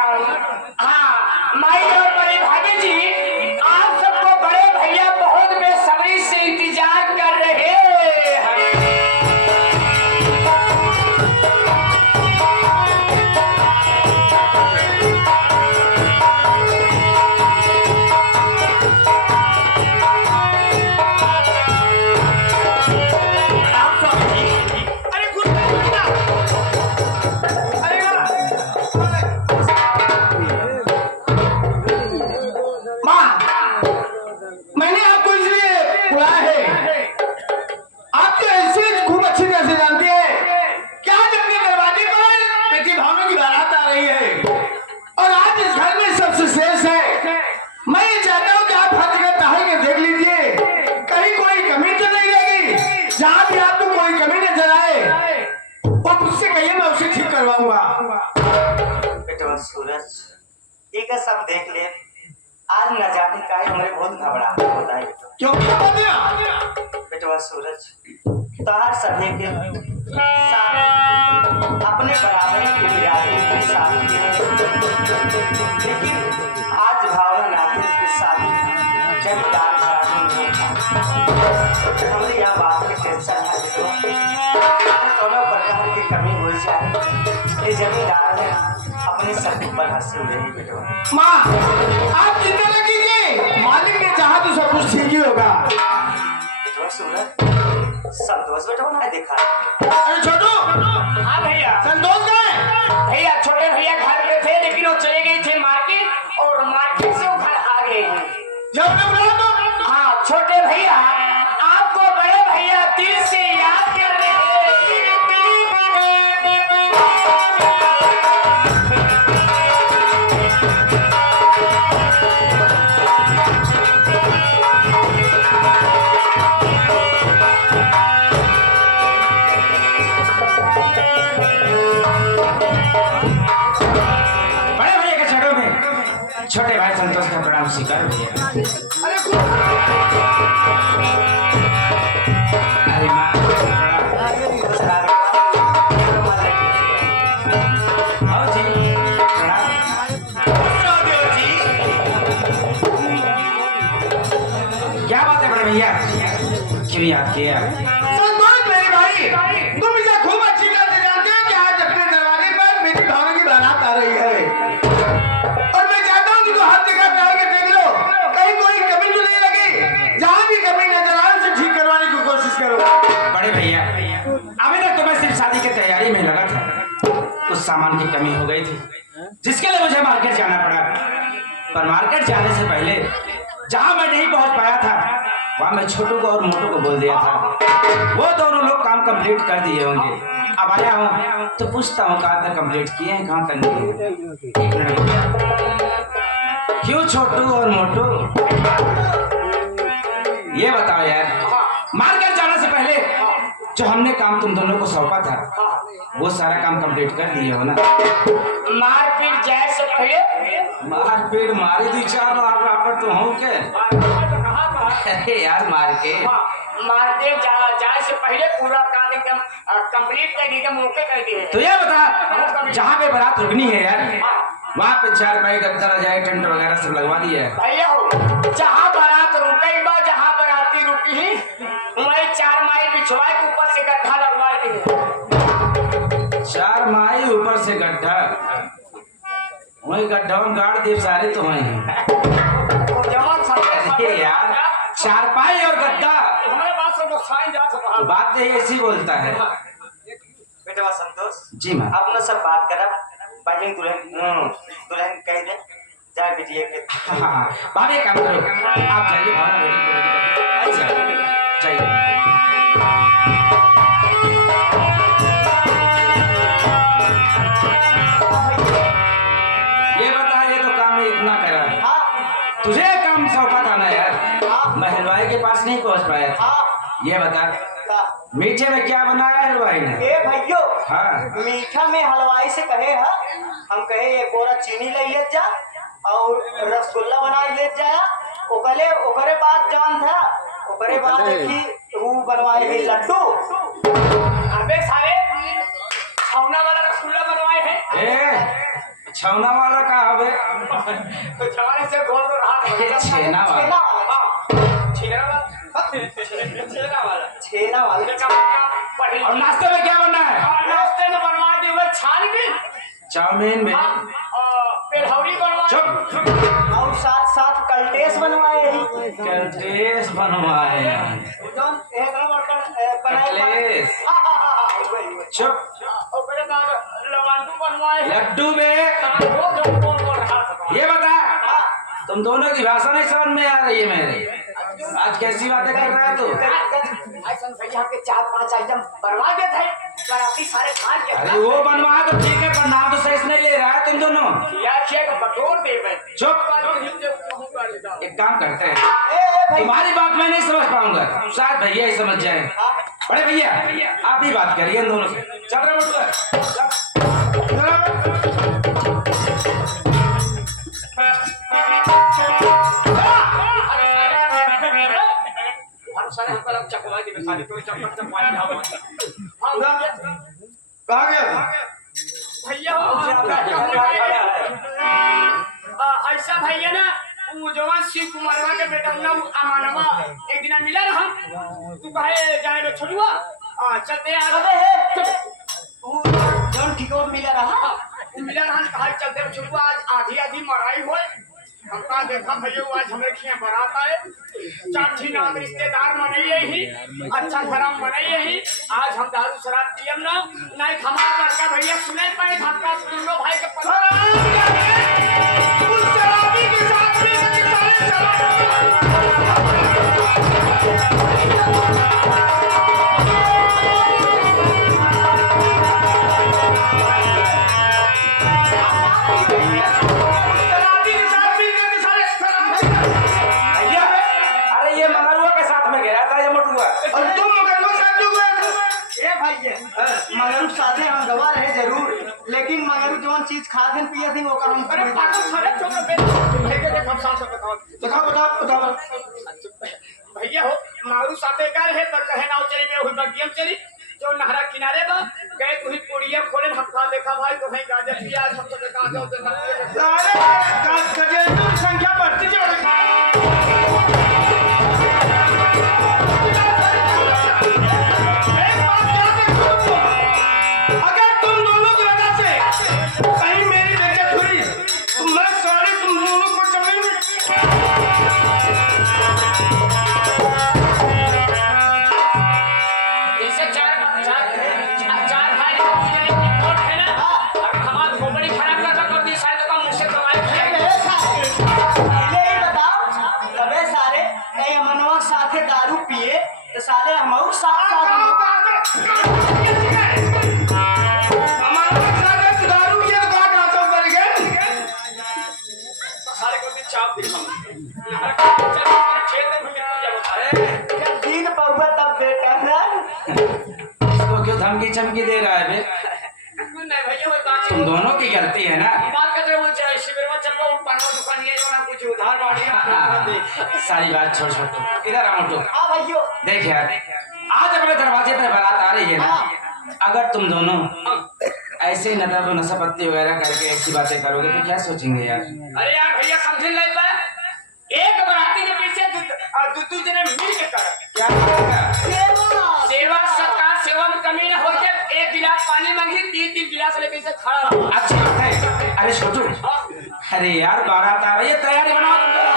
प्रणाम। हाँ, माई और बड़ी भाभी जी, आप सबको बड़े भैया बहुत बेसब्री से इंतजार कर रहे हैं। सूरज एक सब देख ले, आज न जाने का हमें बहुत घबराहट होता है। क्यों बेटवा सूरज, तार सभी के साथ अपने बराबरी के बिरादरी के साथ लेकिन आज भावना नाते की शादी जमींदार घराने में होता। हमारे यहाँ बात की टेंशन है दोनों प्रकार की कमी हो जाए, ये जमींदार है अपने सर पर हंसी उड़ेगी। बेटवा माँ, आप चिंता न कीजिए, मालिक ने चाहा तो सब कुछ ठीक ही होगा। बेटवा सूरज, संतोष बेटवा ना देखा। अरे छोटू। हाँ भैया। संतोष गए? भैया छोटे भैया घर पे थे, लेकिन वो चले गए थे मार्केट, और मार्केट से वो घर आ गए हैं। हाँ छोटे भैया, आपको बड़े भैया दिल से याद कर रहे हैं। छोटे भाई संतोष का प्रणाम स्वीकार भैया। अरे माँ क्या बात है बड़े भैया, क्यों याद किया? संतोष मेरे भाई, तुम इसे खूब अच्छी तरह से जानते हो कि आज अपने दरवाजे पर मेरी भावना की बारात आ रही है, और मैं चाहता हूँ कि तो हर जगह टहल के देख लो, कहीं कोई कमी तो नहीं लगी। जहाँ भी कमी नजर आए उसे ठीक करवाने की कोशिश करो। बड़े भैया, अभी तक तो मैं सिर्फ शादी की तैयारी में लगा था, कुछ सामान की कमी हो गई थी जिसके लिए मुझे मार्केट जाना पड़ा। पर मार्केट जाने से पहले जहाँ मैं नहीं पहुँच पाया था, वहाँ मैं छोटू को और मोटू को बोल दिया था, वो दोनों लोग काम कंप्लीट कर दिए होंगे। अब आया हूँ तो पूछता हूँ कहाँ तक कंप्लीट किए हैं, कहाँ तक नहीं। क्यों छोटू और मोटू, ये बताओ यार, मार्केट जाने से पहले जो हमने काम तुम दोनों को सौंपा था, वो सारा काम कंप्लीट कर दिए हो ना? मारपीट जाए से पहले मारपीट मारी दी 4 बार तो हूँ के यार मार्केट जाए से पहले पूरा काम कंप्लीट कर दिए, मौके कर दिए। तो ये बता, जहाँ पे बारात रुकनी है यार, वहाँ पे 4 बाई गद्दा रजाई टेंट वगैरह सब लगवा दिए है भैया। हो जहाँ बारात रुके, जहाँ बाराती रुकी ही वही 4 माइल बिछवाए के ऊपर से गड्ढा लगवा दिए। 4 माइल ऊपर से गड्ढा, वही गड्ढा में गाड़ दिए सारे तो वही यार, 4 पाई और गड्ढा, हमारे पास तो बात तो ऐसी बोलता है। बेटवा संतोष जी माँ, अपना सब बात करा, पहले दुल्हन कह दे जाए बिटिया के। हाँ भाभी एक काम करो, आप जाइए भावना रेडी जाइए। ये बता, ये तो काम इतना करा, तुझे काम सौंपा था ना यार, मैं हलवाई के पास नहीं पहुंच पाया था। ये बता, मीठे में क्या बनाया है हलवाई ने? ए भैयो, हाँ मीठा में हलवाई से कहे है, हम कहे एक बोरा चीनी ले जा और रसगुल्ला बना ले जाया, ओकरे बाद जान था, ओकरे बाद देखी वो बनवाए है लड्डू। अबे साले छौना वाला रसगुल्ला बनवाए हैं। छौना वाला का हवे तो जवानी से गोल तो रहा छेना वाला। छेना वाला छेना वाला और नाश्ते में क्या बनना है? नाश्ते में बनवा दी हुए छानबीन, चाउमीन में पेड़हौरी बनवाए चुप और साथ साथ कलटेस बनवाए ही कलटेस बनवाए जोन एक बर्तन कटलेस। चुप ओकरे बाद लवंडू बनवाए हैं। लड्डू में वो जो कौन बोल रहा था ये बता तुम दोनों की भाषा नहीं समझ में आ रही है मेरे। आज कैसी बातें कर रहा है तू? ऐसा भैया के 4-5 आइटम बनवा देते हैं बाराती सारे खान के अरे वो बनवा तो ठीक है पर नाम तो सही से नहीं ले रहा है तुम दोनों। या शेख बटोर दे मैं चुप एक काम करते हैं तुम्हारी बात मैं नहीं समझ पाऊंगा शायद भैया ही समझ जाए। बड़े भैया आप ही बात करिए इन दोनों से। चल रहा सारे हमको लग चकवा दे सारे तो चक्कर चकवा दे कहाँ गया? भैया ऐसा भैया ना वो जवान शिव कुमारवा के बेटा ना अमानवा एक दिन मिला रहा तू कहे जाए रे छोड़ुआ चलते यार अबे जौन ठिको मिला रहा कहा चलते छोड़ुआ आज आधी आधी मराई होए हमका देखा भैया आज हमें खिया बारात आए चाची नाम रिश्तेदार मनइए ही अच्छा खराब मनइए ही आज हम दारू शराब पियम ना नहीं हमारा लड़का भैया सुने पाए हमका दोनों भाई के उस शराबी के साथ में सारे शराब मगरू साथे हम गवा रहे जरूर लेकिन मगरू जौन चीज खाते पिए थी वो का हम अरे पागल सारे छोड़ बे भेजे देख हम साथ बताओ भैया हो मगरू साथे का रहे तो कहे ना चली बे हुई बगियम चली जो नहरा किनारे बा गए तू ही पुड़िया खोले हम खा देखा भाई तो कहीं गाजर पियाज हम तो देखा दो सारे गजेंद्र की संख्या बढ़ती जा रही है। अगर तुम दोनों की वजह से कहीं मेरी बेइज्जत हुई तो मैं सारे तुम दोनों को जमीन जैसे चार भाई कोट है ना अब हमारा खोपड़ी खराब कर रखा दी शायद का मुंह से दवाई पहले ही बताओ सबे सारे कई मनवा साथे दारू पिए तो साले हमहु साथ सारे को चाप दे दिन पौवा तब बेटा ना इसको क्यों धमकी चमकी दे रहा है बे? नहीं भैया वो बात तुम दोनों की गलती है ना। बात करते वो चाहे शिविर में चल वो पानो दुकान ये वाला कुछ उधार बाड़ी सारी बात छोड़ छोड़ तू इधर आ मोटू। हां भैया देख यार आज अपने दरवाजे पे बारात आ रही है ना अगर तुम दोनों ऐसे नशा नशा पत्ती वगैरह करके ऐसी बातें करोगे तो क्या सोचेंगे यार? अरे यार भैया समझ नहीं पा एक बराती के पीछे दू जने मिल के कर क्या करेगा? सेवा सत्कार सेवा में कमी न हो जाए एक गिलास पानी मांगी 3 गिलास लेके से खड़ा रहा अच्छी बात है। अरे छोटू अरे यार बारात आ रही है तैयारी बनाओ तुम दोनों।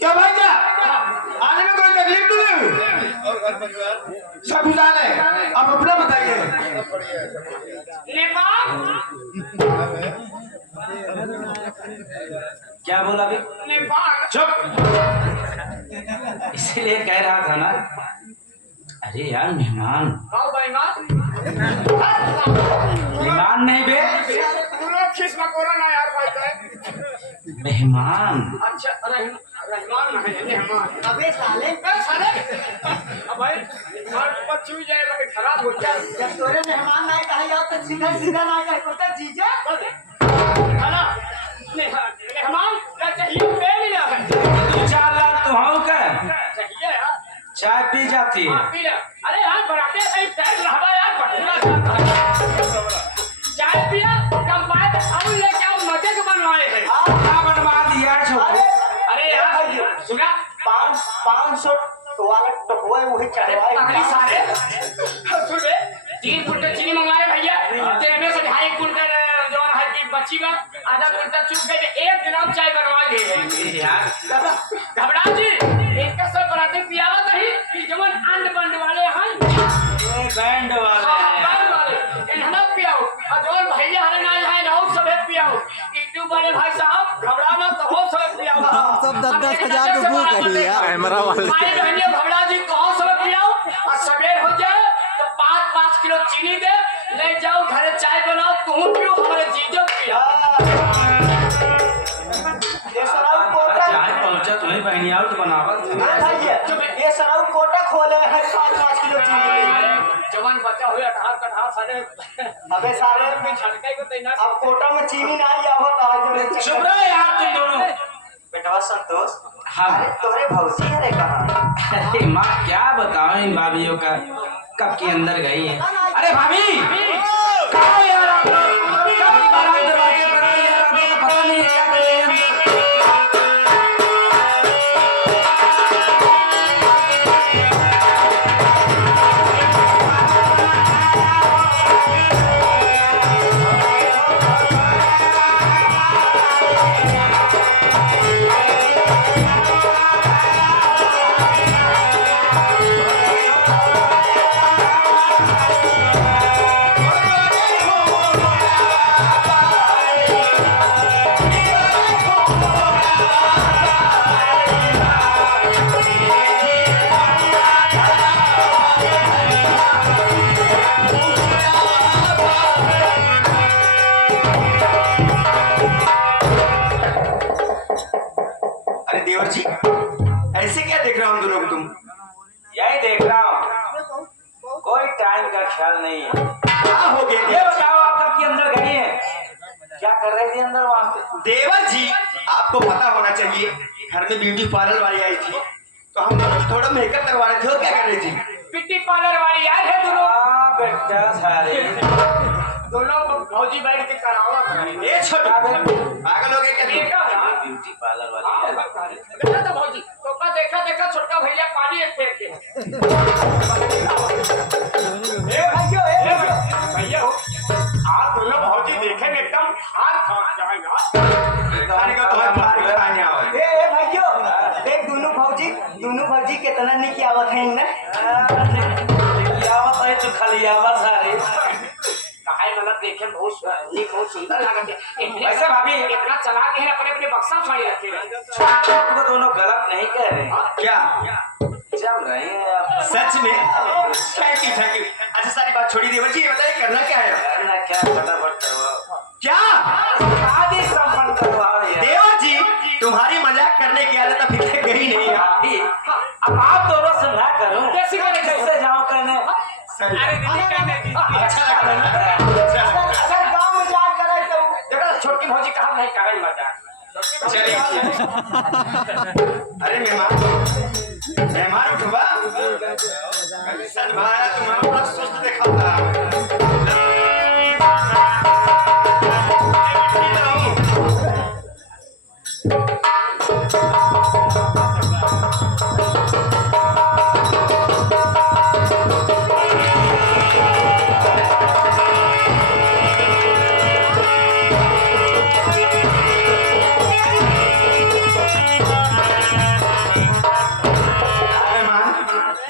क्या भाई क्या आने में कोई तकलीफ तो नहीं हुई? सब खुशहाल है। अब अपना बताइए। नेपाल क्या बोला अभी? नेपाल चुप इसीलिए कह रहा था ना, अरे यार मेहमान मेहमान नहीं बे, मेहमान। अच्छा रहमान है मेहमान। अबे साले छू जाएगा खराब हो जाए। जब तोरे मेहमान नहीं कहे जाओ तो सीधा सीधा ना कहे तो जीजा खाना मेहमान क्या चाहिए ले लिया है। तू चाला तू हूँ का चाहिए यार चाय पी जाती है। पी ले। अरे यार बराते कहीं पैर रहबा यार बढ़िया चाय पिया कम पाए अब लेके आओ मजे के बनवाए हैं। क्या बनवा दिया है छोटे? अरे यार सुना 500 वाला टोकवा वही अरे चढ़वाए पगड़ी सारे सुन बे 3 कुंटल चीनी मंगवाए भैया तेरे से 2.5 कुंटल जो है कि बच्ची का आधा कुंटल चूक गए 1 ग्राम चाय बनवा दे यार घबरा जी इसका सब बराते पियावा नहीं कि जवन अंड बंड वाले हैं ये बैंड वाले बैंड वाले इन्हना पियाओ और जवन भैया हरे नाल है ना सबे पियाओ यूट्यूब वाले भाई साहब घबरा ना तो हो सब पियाओ सब 10,000 के भूख है भैया। कैमरा वाले भाई बहनियों घबरा जी तो सब पियाओ और सवेर हो जाए तो 5 किलो चीनी दे ले जाओ घरे चाय बनाओ तुम पियो हमारे जीजो पियो ये सराउ कोटा चाय पहुंचा तुम्हें बहनी आओ तो बनावत ये सराउ कोटा खोले है 5 किलो चीनी जवान बच्चा हुए 18 कठार साले अबे सारे में छटकाई को तैनात अब कोटा में चीनी नहीं आवत आज चुप रहो यार तुम दोनों। बेटवा संतोष हाँ अरे तोरे भौसी है कहाँ अरे माँ क्या बताओ इन भाभीियों का कब के अंदर गई है। अरे भाभी कहाँ यार आप लोग? कब की बारात दरवाजे पर आई यार, अभी तो पता नहीं क्या कर रहे हैं अंदर। अरे देवर जी ऐसे क्या देख रहा हूँ दोनों को तुम? यही देख रहा हूँ, कोई टाइम का ख्याल नहीं है। क्या हो गया ये बताओ आप कब के अंदर गई है, क्या कर रहे थे अंदर वहां पे? देवर जी? आपको पता होना चाहिए घर में ब्यूटी पार्लर वाली आई थी तो हम दोनों थोड़ा मेकअप करवा रहे थे। और क्या कर रही थी? पिट्टी पार्लर वाली याद है दोनों बेटा सारे दोनों भौजी बैठ के करावा ए छोटा पागल हो गए क्या तुम? ब्यूटी पार्लर वाली देखा था भौजी तो का देखा छोटका भैया पानी एक फेंक के भैया हो आप दोनों भौजी देखेंगे एकदम हाथ खा जाएगा खाने का तुम्हें फाड़ कर आने आओ। ए भाइयों देख दोनों भौजी कितना निकी आवत है इनने आवत है तो खाली आवत सारे। कहाई मतलब देखे बहुत सुंदर लागत है वैसे भाभी इतना चला के अपने अपने बक्सा फाड़ी रखे हैं वो दोनों गलत नहीं कह रहे हैं, क्या चल रहे हैं आप। सच में? Thank you. अच्छा सारी बात छोड़ी देवर जी, ये बताइए करना क्या है? करना क्या, फटाफट करवाओ, क्या शादी संपन्न करवाओ यार। देवर जी तुम्हारी मजाक करने की आदत अभी तक गई नहीं है। भाभी अब आप दोनों सुना करो कैसे करें? कैसे जाओ कहने। अरे दीदी कहने दीदी अच्छा लगा ना? अगर गांव में जा करे तो देखा छोटकी भौजी कहा नहीं कहा मजाक चलिए अरे मेहमान उठवा सच भाया तुम्हारा बड़ा सुस्त देखा था।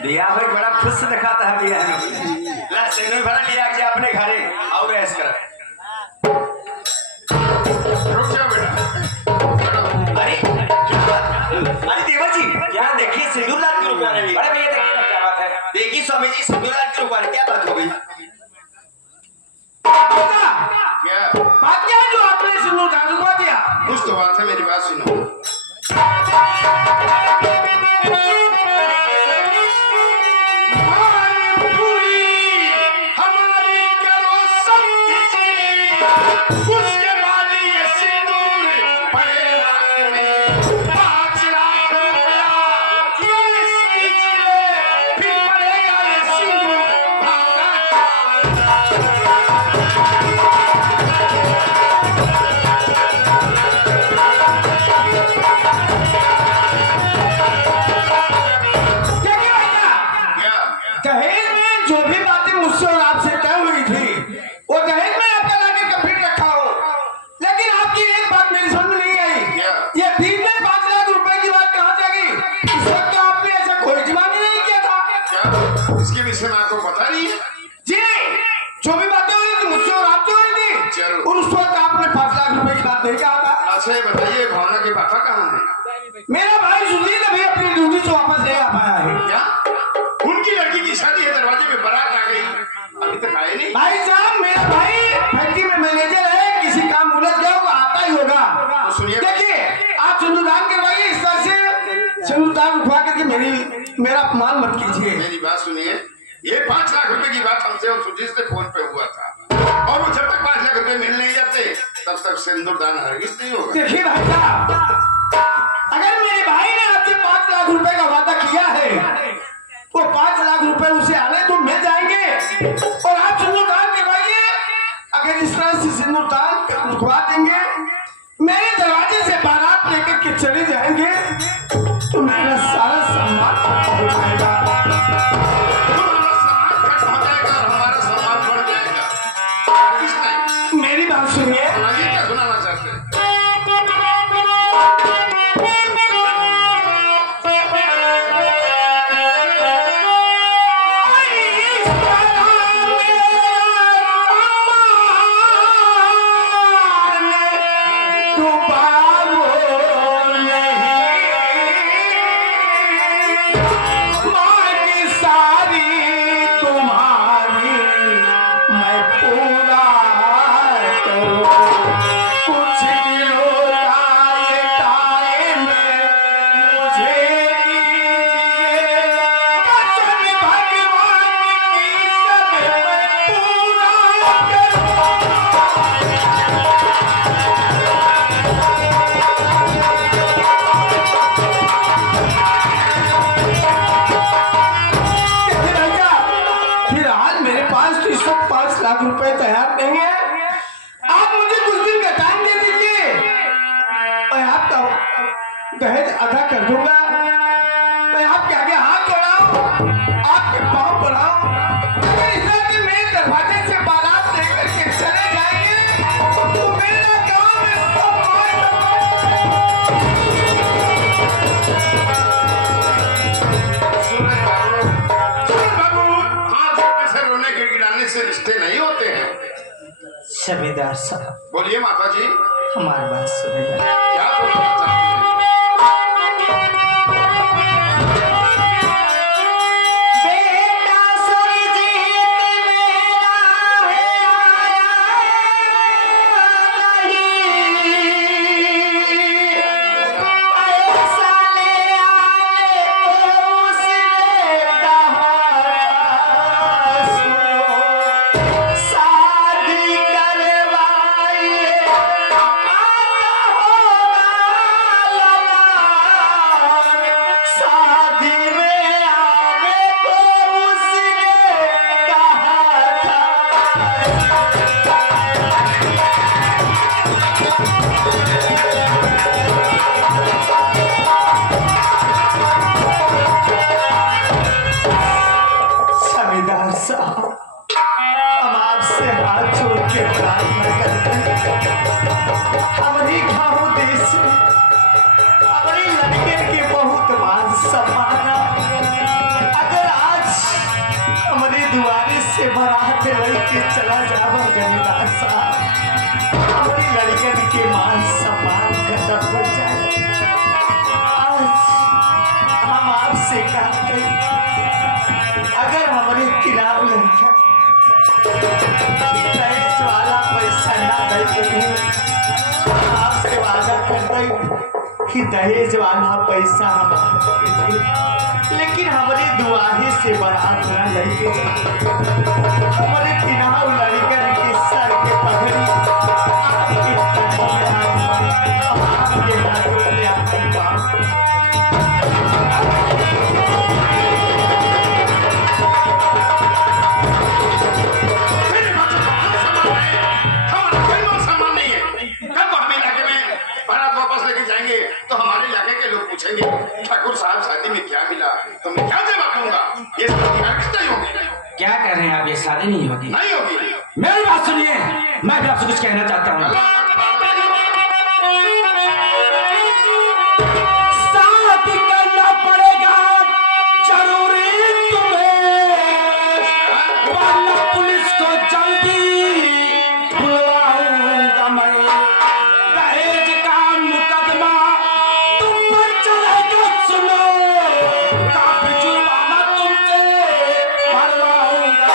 दिया भाई बड़ा खुश दिखाता है भैया ला सिग्नल भरा लिया कि अपने घरे और ऐस कर रुक जा बेटा। अरे देवर जी क्या देखिए सिंदूर लाल क्यों सिंदूरदान उठवा करके मेरा अपमान मत कीजिए। मेरी बात सुनिए, ये 5 लाख रुपए की बात हमसे और सुजीत से फोन पे हुआ था, और वो जब तक 5 लाख रुपए मिल नहीं जाते तब तक सिंदूरदान हरगिज नहीं होगा। देखिए भाई साहब, अगर मेरे भाई ने आपसे 5 लाख रुपए का वादा किया है, वो 5 लाख रुपए उसे आने तो मिल जाएंगे और आप सिंदूरदान करवाइए। अगर इस तरह से सिंदूरदान रुकवा देंगे, मेरे दरवाजे से बारात लेकर के चले जाएंगे, तो मेरा सारा सम्मान हो जाएगा। हमारा सम्मान घट हो जाएगा और हमारा सम्मान बढ़ जाएगा। हरगिज नहीं। मेरी बात सुनिए। सुनाइए, क्या सुनाना चाहते हैं? रुपए तैयार नहीं है, आप मुझे कुछ दिन का टाइम दे दीजिए, मैं आपका दहेज अदा कर दूंगा। मैं आपके आगे हाथ जोड़ाऊं, आपके पांव पड़ाऊं। अगर इस तरह के मेरे दरवाजे से बारात लेकर के चले जाएंगे, तो मेरा गांव में सब से रिश्ते नहीं होते हैं। जमींदार साहब, बोलिए माता जी, हमारी बात सुनिए। क्या सुनाना चाहती हैं? हम आपसे हाथ जोड़ के प्रार्थना करते हैं, हमारी गाँव देश में हमारी लड़के के बहुत मान सम्मान। अगर आज हमारे द्वारे से बारात लेके चला जावा जमींदार साहब, हमारी लड़कन के मान सम्मान खत्म हो जाए। आज हम आपसे कहते हैं, अगर हमारे किनारे लड़का दहेज वाला पैसा ना दे, आपसे वादा कर दे कि दहेज वाला पैसा हम आपको दे, लेकिन हमारे दुआहे से बारात ना लेके जाए। हमारे किनारे लड़कन के सर के पगड़ी आपके हाथों में आपकी बात तो हमारे इलाके के लोग पूछेंगे ठाकुर साहब शादी में क्या मिला, तो मैं क्या जवाब दूंगा? ये नहीं होगी। क्या कर रहे हैं आप? ये शादी नहीं होगी। नहीं होगी। मेरी बात सुनिए, मैं भी आपसे कुछ कहना चाहता हूँ। शादी करना पड़ेगा जरूरी तुम्हें, वरना पुलिस को जल्दी बुलवाऊंगा मैं। दहेज का मुकदमा तुम पर चलेगा, सुनो, काफी जुर्माना तुमसे भरवाऊंगा।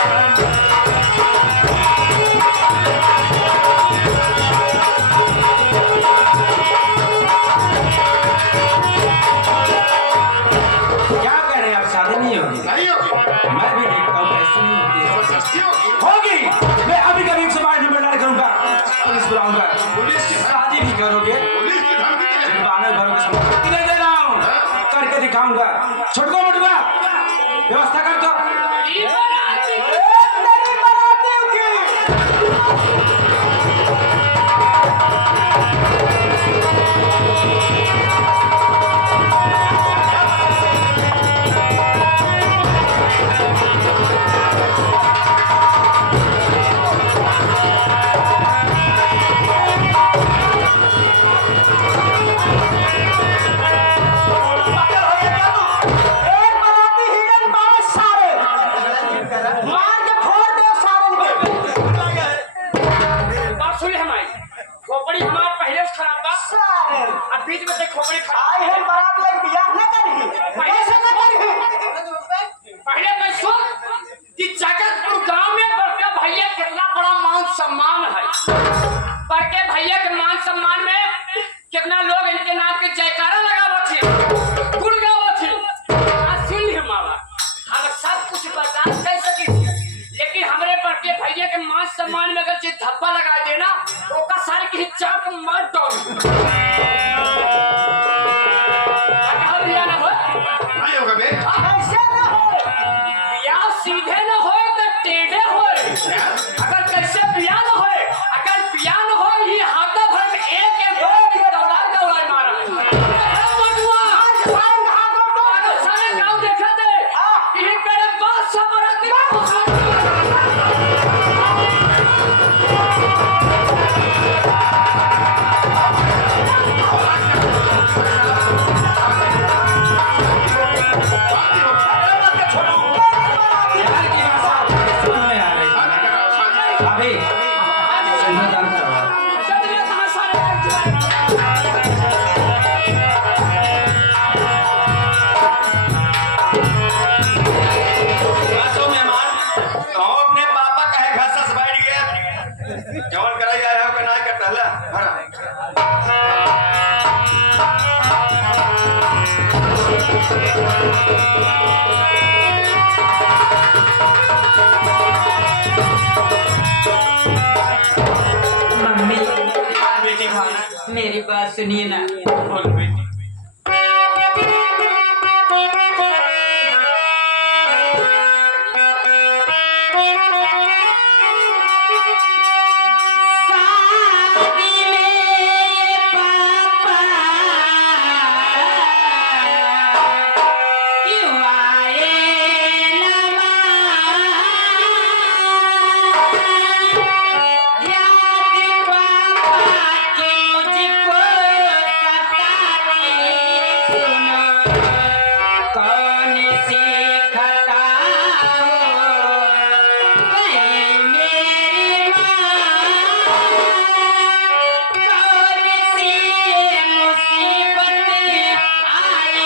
पुलिस बुलाऊंगा। पुलिस की शादी भी करोगे? पुलिस की धमकी दे रहे हो? बानर भरोगे संपत्ति नहीं दे रहा हूँ, करके दिखाऊंगा। छुटको मुटुआ व्यवस्था कर दो। ई बराती मेरी बरातियों की एक बराती हिडन बाबा सारे मार के फोड़ दो सारे बात सुनी हमारी खोपड़ी हमार पहले से खराब बा सारे अब बीच में से खोपड़ी खराब आई है बारात लग बियाह न करही ऐसे न करही पहले मैं सुन कि जगतपुर गांव में बड़के भैया कितना बड़ा मान सम्मान है। बड़के भैया के मान सम्मान में कितना लोग इनके नाम के जयकारा लगावत थी, गुण गावत थी। आज सुन ली हमारा हम सब कुछ बर्दाश्त कर सकी थी, लेकिन हमारे बड़के भैया के मान सम्मान में अगर जो धब्बा लगा देना तो का सारे की चाप मार दो। कहा भैया ना हो नहीं होगा बे। ऐसे न हो या सीधे न होए तो टेढ़े होए। अगर कैसे बिया न होए, अगर बिया न होए ये हाथा भर में एक दौड़ा मारा। मडुआ सारे नहा दो अगर सारे गांव देखा दे ये मेरे बात सब बराती यार की भाषा समझ में आ रही है। शादी कराओ, शादी कराओ। अभी सिंदूरदान करवा। चलिए कहां सारे बसो मेहमान तो अपने पापा कहे घर से बैठ गए जवन करे आए हो के ना करता है भरा मम्मी बेटी खाना मेरी बात सुनिए ना। बोल बेटी शादी में पापा क्यों आए ना याद पापा की मुझको सताती सुनो कौन सी खता हो कहीं मेरी माँ कौन सी मुसीबत आई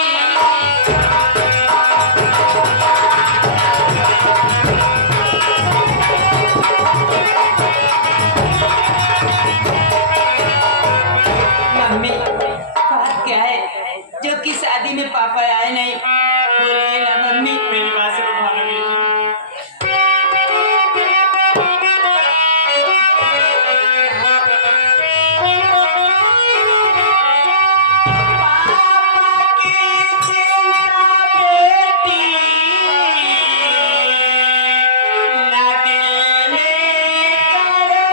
मम्मी बात क्या है जो कि शादी में पापा आए नहीं बोलिए ना मम्मी। मेरी बात से भाना बेटी पापा की चिंता बेटी ना दिल में करो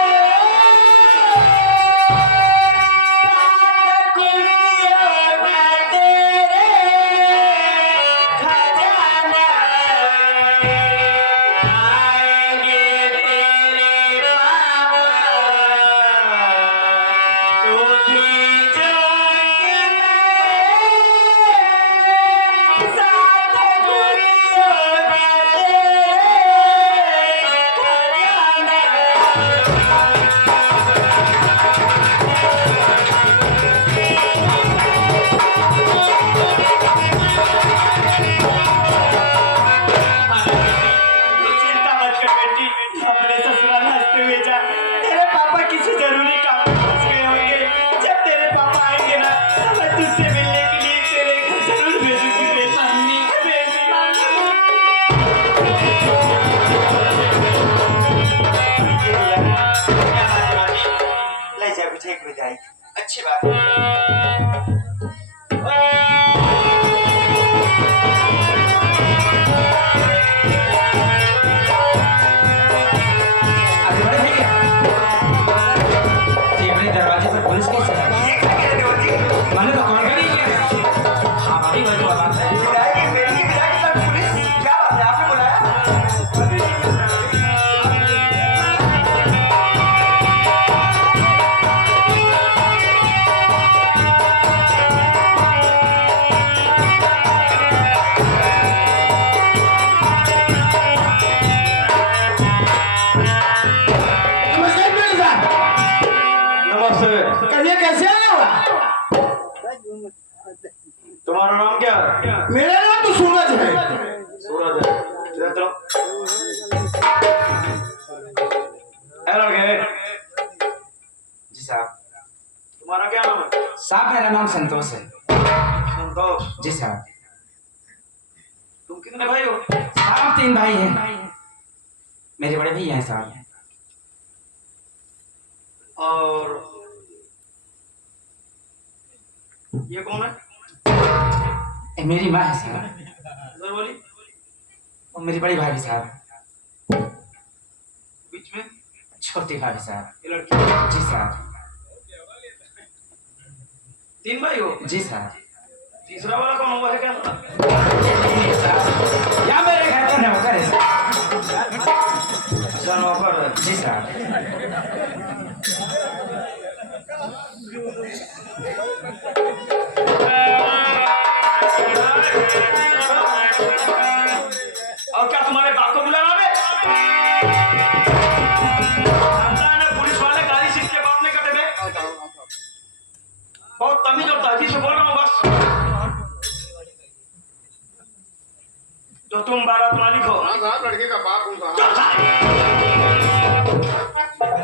साथ खुशियों का तेरे अच्छी बात है। अरे बड़े भैया, ये अपने दरवाजे पर पुलिस कैसे आ गई? ये क्या कह रहे हो जी? मैंने तो कॉल कर ही किया। हाँ भाभी, वही तो बात है। विधायक की बेटी की विधायक के साथ पुलिस, क्या बात है, आपने बुलाया? नमस्ते पुलिस साहब। नमस्ते। कहिए कैसे आया हुआ? तुम्हारा नाम क्या है? मेरा नाम तो सूरज है। सूरज है। इधर चलो। ए लड़के, जी साहब। तुम्हारा क्या नाम है? साहब मेरा नाम संतोष है। संतोष। जी साहब। तुम कितने भाई हो? साहब हम 3 भाई हैं। मेरे बड़े भैया हैं साहब। और ये कौन है? ये मेरी माँ है साहब। इधर बोली। और मेरी बड़ी भाभी साहब। बीच में छोटी भाभी साहब। ये लड़की। जी साहब। 3 भाई हो? जी साहब। तीसरा वाला कौन हुआ है क्या? या मेरे घर का नौकर है साहब। अच्छा, नौकर है। जी साहब। और क्या तुम्हारे बाप को बुलाना बे? पुलिस वाले गाड़ी सीट के बात नहीं करते बे। बहुत तमीज और तहजीब से बोल रहा हूँ बस। जो तुम बारात मालिक हो। हाँ साहब, लड़के का बाप हूँ साहब।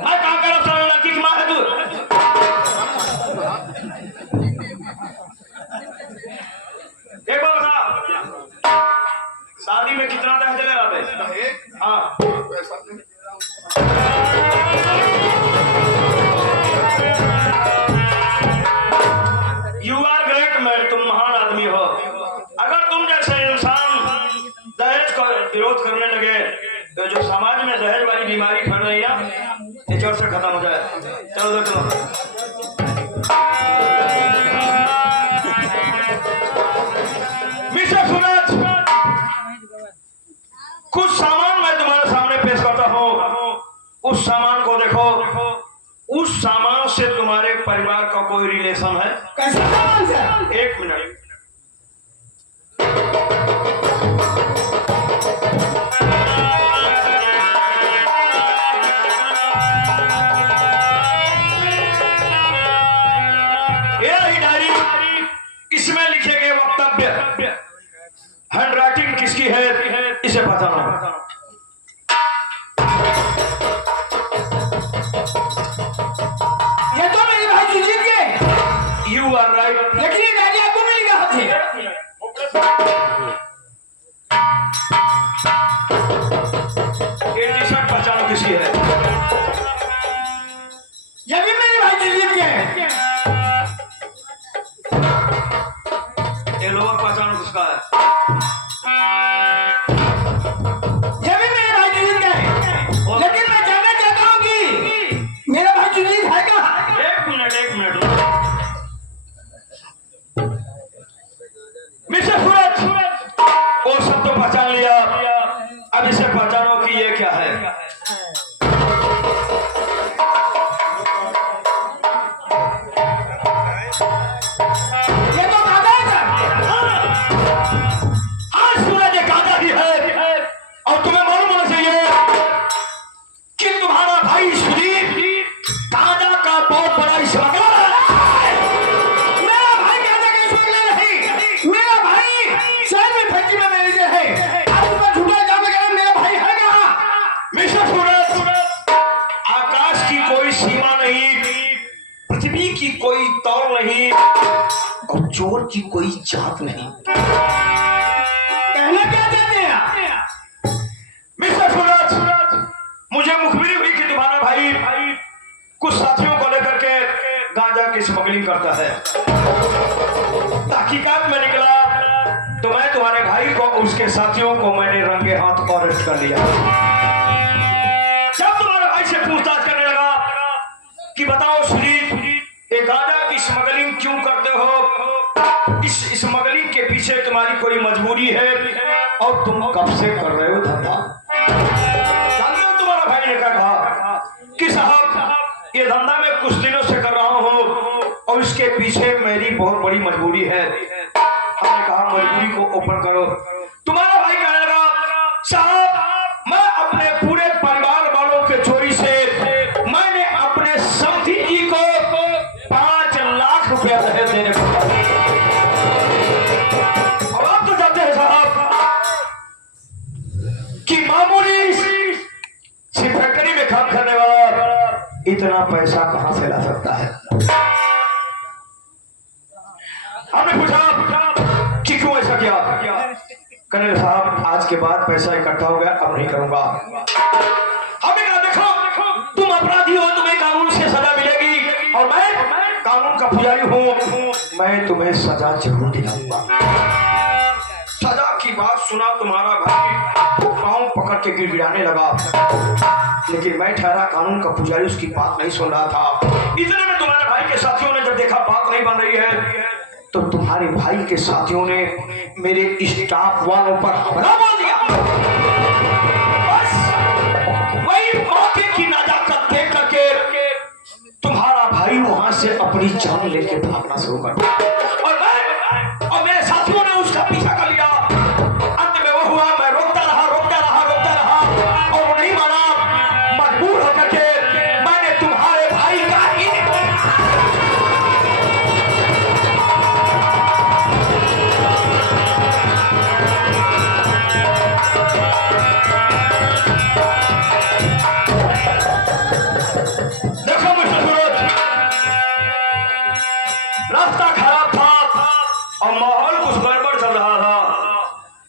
मैं काम कर रहा हूँ, सारे लड़की की माँ है तू। एक बात बता, शादी में कितना दहेज ले रहा बे? दहेज? हाँ, पैसा नहीं दे रहा हूँ। यू आर ग्रेट मैन, तुम महान आदमी हो। अगर तुम जैसे इंसान दहेज का विरोध करने लगे तो जो समाज में दहेज वाली बीमारी फैल रही है ये जड़ से खत्म हो जाए। चलो देखो। मिस्टर सूरज, कुछ सामान मैं तुम्हारे सामने पेश करता हूँ। उस सामान को देखो। उस सामान से तुम्हारे परिवार का कोई रिलेशन है? कैसा सामान सर? 1 मिनट। ये रही डायरी। इसमें लिखे गए वक्तव्य। हैंडराइटिंग किसकी है इसे बताना। ये तो मेरी भाई Sujeet K. You are right. लेकिन ये डायरी आपको मिली कहाँ से? ये टी-शर्ट पहचानो किसी है? ये भी मेरे भाई सुजीत के। ये लोअर पहचानो किसका है? ये भी मेरे भाई सुजीत के। लेकिन मैं जानना चाहता हूँ कि मेरा भाई सुजीत है कहाँ? 1 मिनट। मिस्टर सूरज, वो सब तो पहचान लिया। अब इसे पहचानो कि ये क्या है। ये तो दादा है सर। हाँ सूरज, ये गांजा ही है। और तुम्हें मालूम होना चाहिए कि तुम्हारा भाई सुधीर गांजा का बहुत बड़ा स्मगलर है। मेरा भाई गांजा का स्मगलर नहीं। मेरा भाई शहर में फैक्ट्री में मैनेजर है। आप ऊपर झूठा इल्जाम लगा रहे हैं, मेरा भाई है कहाँ? मिस्टर सूरज, आकाश की कोई सीमा नहीं, पृथ्वी की कोई तौर नहीं, और चोर की कोई जात नहीं। कहना क्या चाहते हैं आप? मिस्टर सूरज, मुझे मुखबिरी हुई कि तुम्हारा भाई कुछ साथियों को लेकर के गांजा की स्मगलिंग करता है। तहकीकात में निकला तो मैं तुम्हारे भाई को उसके साथियों को मैंने रंगे हाथ अरेस्ट कर लिया। जब तुम्हारे भाई से पूछताछ करने लगा कि बताओ शरीफ, ये गांजा की स्मगलिंग क्यों करते हो, इस स्मगलिंग के पीछे तुम्हारी कोई मजबूरी है और तुम कब से कर रहे हो धंधा? जानते हो तुम्हारा भाई ने क्या कहा कि साहब ये धंधा मैं कुछ दिनों से कर रहा हूँ और इसके पीछे मेरी बहुत बड़ी मजबूरी है। हमने कहा मजबूरी को ओपन करो। तुम्हारा भाई कहने लगा साहब मैं अपने पूरे परिवार वालों के चोरी से मैंने अपने समधी जी को 5 लाख रुपया दहेज देने को कहा। और आप तो जानते हैं साहब कि मामूली सी फैक्ट्री में काम करने वाला इतना पैसा कहां से ला सकता है। हमने पूछा कि क्यों ऐसा किया? कहने साहब आज के बाद पैसा इकट्ठा हो गया, अब नहीं करूंगा। हमने कहा देखो तुम अपराधी हो, तुम्हें कानून से सजा मिलेगी और मैं कानून का पुजारी हूं, मैं तुम्हें सजा जरूर दिलाऊंगा। सजा की बात सुना तुम्हारा भाई पांव पकड़ के गिड़गिड़ाने लगा, लेकिन मैं ठहरा कानून का पुजारी, उसकी बात नहीं सुन रहा था। इतने में तुम्हारे भाई के साथियों ने जब देखा बात नहीं बन रही है तो तुम्हारे भाई के साथियों ने मेरे स्टाफ वालों पर हमला बोल दिया। बस वही मौके की नजाकत देख करके तुम्हारा भाई वहां से अपनी जान लेके भागना शुरू कर दिया और मेरे साथियों ने उसका पीछा कर लिया। अंत में वो हुआ मैं रोकता रहा और वो नहीं माना। मजबूर होकर के मैंने तुम्हारे भाई का ही देखो मिस्टर सूरज, रास्ता खराब था और माहौल कुछ गड़बड़ चल रहा था,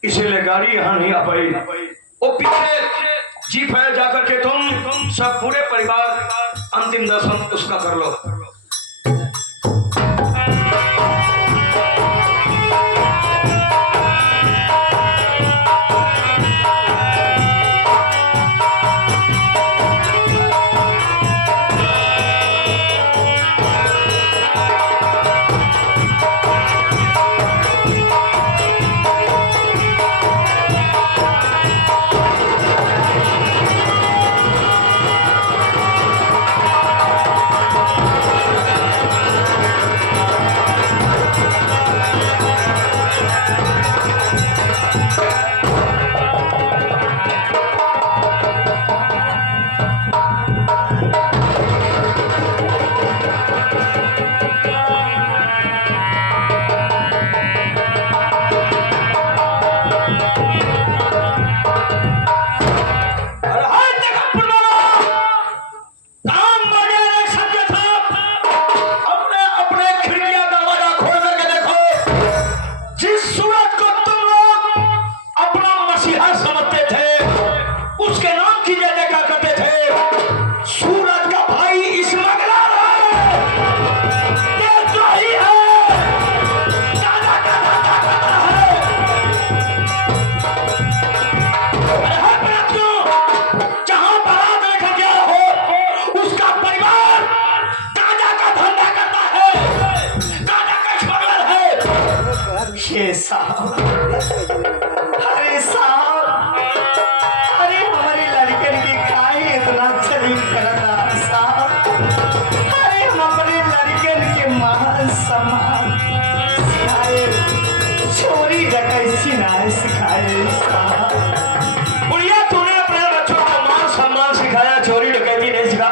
इसीलिए गाड़ी यहाँ नहीं आ पाई। वो पीछे जीप है, जाकर के तुम सब पूरे परिवार अंतिम दर्शन उसका कर लो। ये साहब, अरे साहब, अरे हमारी लड़कन की काहे इतना शरीफ करता साहब। अरे हम अपने लड़कन के मान सम्मान सिखाए, चोरी डकैती ना सिखाए साहब। बुढ़िया तूने अपने बच्चों को मान सम्मान सिखाया, चोरी डकैती नहीं सिखा।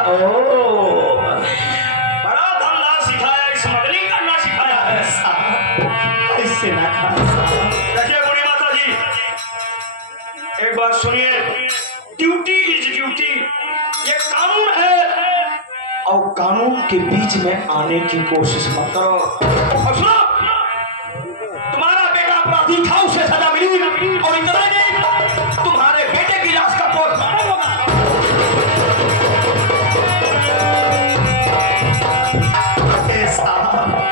बड़ा धंधा सिखाया, स्मगलिंग करना सिखाया है साहब। ऐसे ना देखिए बुढ़ी माता जी, एक बात सुनिए, ड्यूटी इज ड्यूटी, ये कानून है और कानून के बीच में आने की कोशिश मत करो। और सुनो, तुम्हारा बेटा अपराधी था, उसे सजा मिली और इतना नहीं, तुम्हारे बेटे की लाश का पोस्टमार्टम होगा। साहब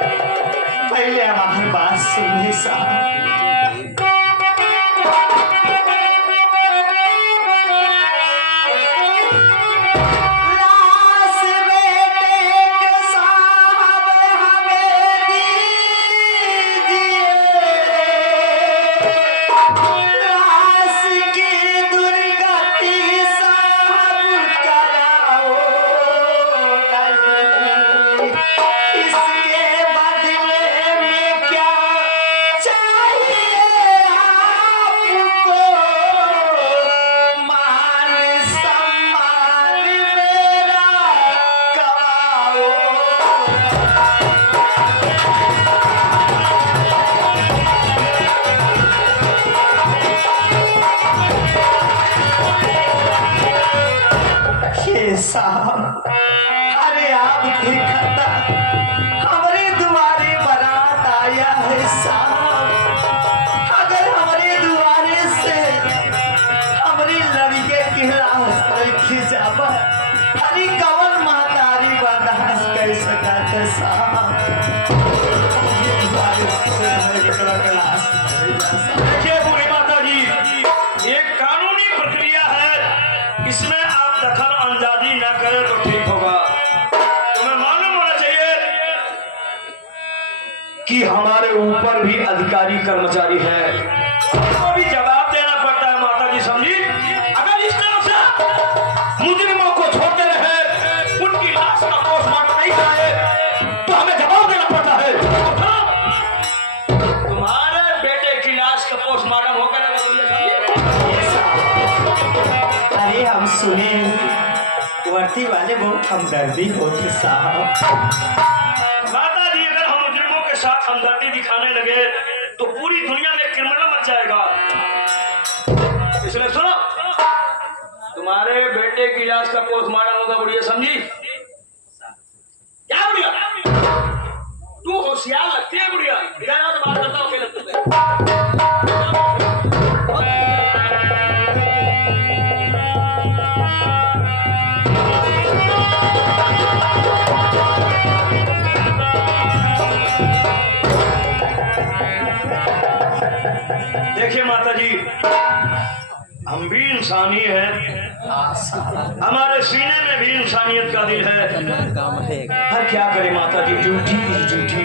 साहब, अरे आप देखता हमारे दुआरे बारात आया है साहब। अगर हमारे दुआरे से हमारे लड़के की लाश देखी जाब, हरी कवन महतारी बर्दाश्त कर सकत है साहब। ये दुआरे से हमारे बेटा का लाश नहीं जा सकता। देखिए बूढ़ी माता जी, ये कानूनी प्रक्रिया है, इसमें आप दखल अंदाजी ना करें तो ठीक होगा। तुम्हें मालूम होना चाहिए कि हमारे ऊपर भी अधिकारी कर्मचारी है, उनको भी जवाब देना पड़ता है माता जी, समझी। अगर इस तरह से मुजरिमों को छोड़ते रहे, उनकी लाश का पोस्टमार्टम नहीं कराए, तो हमें जवाब देना पड़ता है। तुम्हारे बेटे की लाश का पोस्टमार्टम होकर अरे हम सुने वर्ती वाले बहुत हमदर्दी होते साहब। माता जी, अगर हम मुजरिमों के साथ हमदर्दी दिखाने लगे तो पूरी दुनिया में क्रिमिनल मच जाएगा। इसलिए सुनो, तुम्हारे बेटे की लाश का पोस्टमार्टम होगा, बुढ़िया, समझी। क्या बुढ़िया, तू होशियार लगती है बुढ़िया, इधर तो बात करता हूँ लगते थे। देखिए माता जी, हम भी इंसानी हैं, हमारे सीने में भी इंसानियत का दिल है, काम है। पर क्या करें माता जी, झूठी ही झूठी।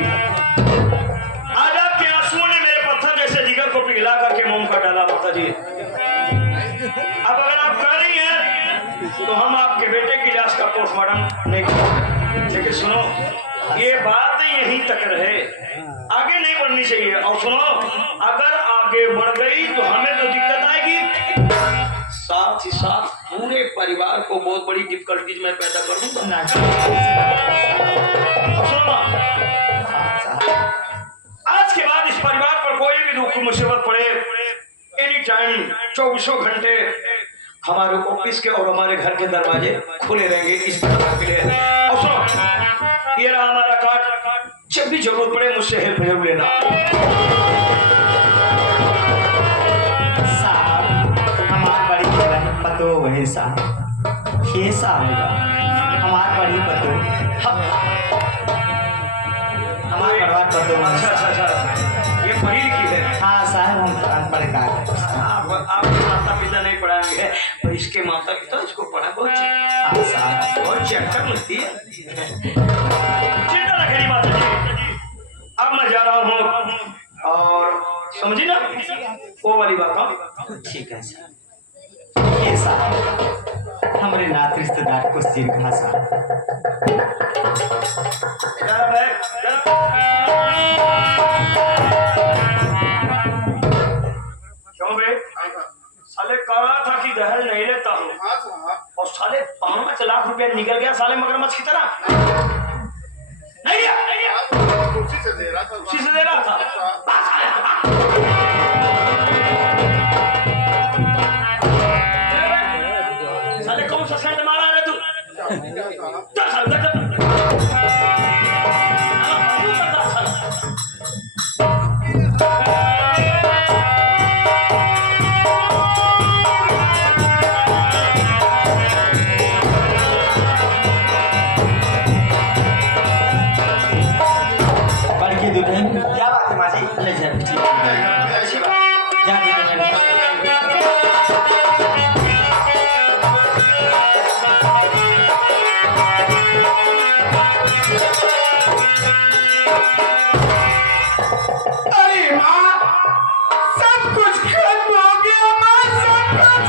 आज आपके आंसुओं ने मेरे पत्थर जैसे जिगर को पिघला करके मोम का डाला माता जी। अब अगर आप कह रही हैं तो हम आपके बेटे की लाश का पोस्टमार्टम नहीं करेंगे, लेकिन सुनो, ये बात यहीं तक रहे, आगे नहीं बढ़नी चाहिए। और सुनो, अगर आगे बढ़ गई तो हमें तो दिक्कत आएगी, साथ ही साथ पूरे परिवार को बहुत बड़ी डिफिकल्टीज में पैदा कर दूंगा। सुनो, आज के बाद इस परिवार पर कोई भी दुख मुसीबत पड़े, एनी टाइम 24 घंटे हमारे ऑफिस के और हमारे घर के दरवाजे खुले रहेंगे इस परिवार के लिए। और सुनो, ये रहा हमारा कार्ड, जब भी जरूरत पड़े मुझसे हेल्प जरूर लेना। साहब, हमार बड़ी पतो वही साहब, ये साहब हमार बड़ी पतो, हमार परिवार पतो। अच्छा, ये पढ़ी लिखी है। हाँ साहब, हम अनपढ़ का आपके माता पिता नहीं पढ़ाएंगे, पर इसके माता पिता इसको पढ़ा बहुत चैप्टर लगती है। चिंता न करिए माता जी, अब मैं जा रहा हूँ और समझी ना वो वाली बात। ठीक है सर। ये साहब हमारे नात रिश्तेदार को दीर्घा साहब। क्यों बे, साले कह रहा था कि दहेज नहीं लेता हूँ, और साले 5 लाख रुपया निकल गया साले मगरमच्छ की तरह। नहीं दिया, नहीं दिया, उसी से दे रहा था, उसी से दे रहा था। साले कौन सा सेंट मारा है तू? चल साले, चल, चल। क्या बात है माँ जी? ले जा अरे माँ, सब कुछ खत्म हो गया माँ, सब कुछ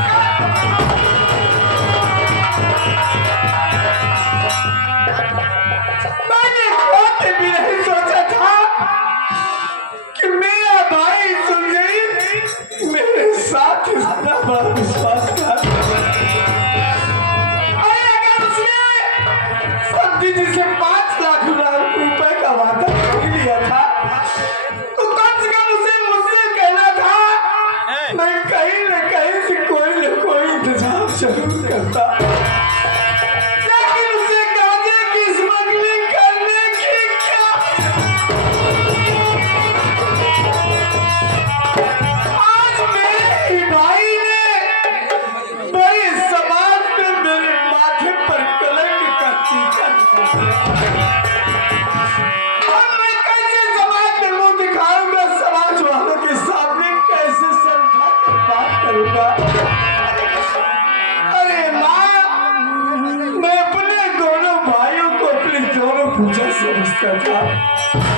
मैंने कभी भी नहीं सोचा था कि मेरा भाई सुनजय मेरे साथ इतना बड़ा विश्वासघात करेगा। अरे अगर उसने सब्जी जी से 5 लाख रुपए का वादा कर लिया था, तो कम से कम उसे मुझसे कहना था, मैं कहीं न कहीं से कोई न कोई इंतजाम जरूर करता। चाचा